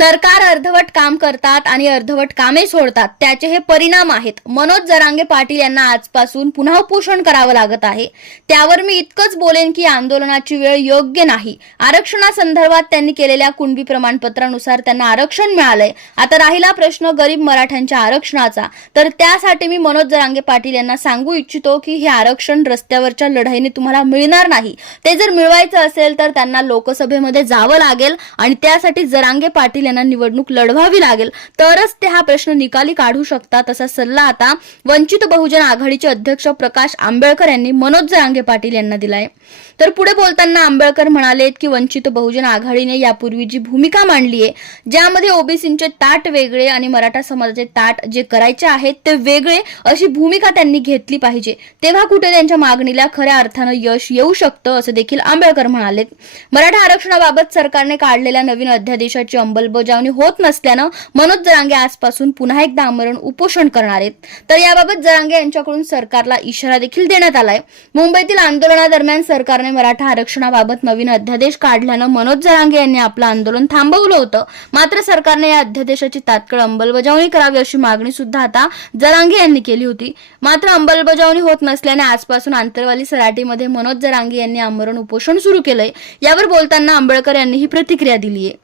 सरकार अर्धवट काम करतात आणि अर्धवट कामे सोडतात त्याचे हे परिणाम आहेत. मनोज जरांगे पाटील यांना आजपासून पुन्हा उपोषण करावं लागत आहे. त्यावर मी इतकंच बोलेन की आंदोलनाची वेळ योग्य नाही. आरक्षणासंदर्भात त्यांनी केलेल्या कुणबी प्रमाणपत्रानुसार त्यांना आरक्षण मिळालंय. आता राहिला प्रश्न गरीब मराठ्यांच्या आरक्षणाचा. तर त्यासाठी मी मनोज जरांगे पाटील यांना सांगू इच्छितो की हे आरक्षण रस्त्यावरच्या लढाईने तुम्हाला मिळणार नाही. ते जर मिळवायचं असेल तर त्यांना लोकसभेमध्ये जावं लागेल आणि त्यासाठी जरांगे पाटील यांना निवडणूक लढवावी लागेल. तरच ते हा प्रश्न निकाली काढू शकतात असा सल्ला आता वंचित बहुजन आघाडीचे अध्यक्ष प्रकाश आंबेडकर यांनी मनोज जरांगे पाटील यांना दिलाय. तर पुढे बोलताना आंबेडकर म्हणाले की वंचित बहुजन आघाडीने यापूर्वी जी भूमिका मांडली आहे ज्यामध्ये ओबीसींचे ताट वेगळे आणि मराठा समाजाचे ताट जे करायचे आहेत ते वेगळे अशी भूमिका त्यांनी घेतली पाहिजे. तेव्हा कुठे त्यांच्या मागणीला खऱ्या अर्थानं यश येऊ शकतं असं देखील आंबेडकर म्हणाले मराठा आरक्षणाबाबत सरकारने काढलेल्या नवीन अध्यादेशाची अंमलबजावणी अंमलबजावणी होत नसल्यानं मनोज जरांगे आजपासून पुन्हा एकदा आमरण उपोषण करणार आहेत. तर याबाबत जरांगे यांच्याकडून सरकारला इशारा देखील देण्यात आलाय. मुंबईतील आंदोलनादरम्यान सरकारने मराठा आरक्षणाबाबत नवीन अध्यादेश काढल्यानं मनोज जरांगे यांनी आपलं आंदोलन थांबवलं होतं. मात्र सरकारने या अध्यादेशाची तात्काळ अंमलबजावणी करावी अशी मागणी सुद्धा आता जरांगे यांनी केली होती. मात्र अंमलबजावणी होत नसल्याने आजपासून आंतरवाली सराटीमध्ये मनोज जरांगे यांनी आमरण उपोषण सुरू केलंय. यावर बोलताना आंबेडकर यांनी ही प्रतिक्रिया दिली आहे